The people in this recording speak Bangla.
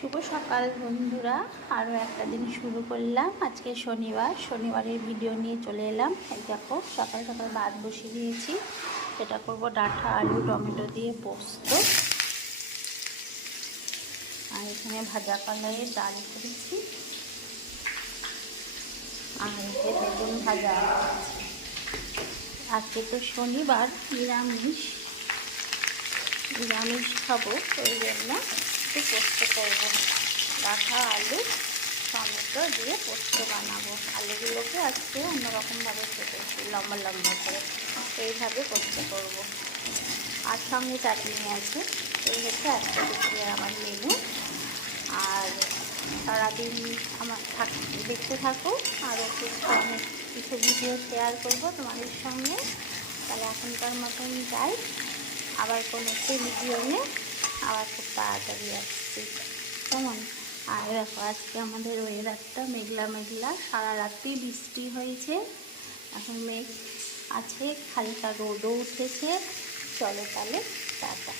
শুভ সকাল বন্ধুরা, আরও একটা দিন শুরু করলাম। আজকে শনিবারের ভিডিও নিয়ে চলে এলাম। এই দেখো সকাল সকাল ভাত বসিয়ে দিয়েছি। এটা করব ডাঁটা আলু টমেটো দিয়ে পোস্ত। আর এখানে ভাজা কলাইয়ের ডাল করেছি, আর এতে বেগুন ভাজা। আজকে তো শনিবার, নিরামিষ খাবো, ওই জন্য একটু পোস্ত করবো। ডাঁটা আলু টমেটো দিয়ে পোস্ত বানাবো। আলুগুলোকে আজকে অন্যরকমভাবে কেটেছি, লম্বা লম্বা করে, এইভাবে পোস্ত করব। আর সঙ্গে চাটনি আছে। এই হচ্ছে আজকে দুপুরে আমার মেনু। আর সারাদিন আমার দেখতে থাকো, আরও অনেক কিছু ভিডিও শেয়ার করব তোমাদের সঙ্গে। তাহলে এখনকার মতন যাই, আবার কোনো একটি ভিডিও নিয়ে আবার খুব তাড়াতাড়ি আসছি, কেমন? আর দেখো আজকে আমাদের ওয়েদারটা মেঘলা মেঘলা, সারা রাত্রি বৃষ্টি হয়েছে, এখন মেঘ আছে, হালকা রোদও উঠেছে। চলো তাহলে টাটা।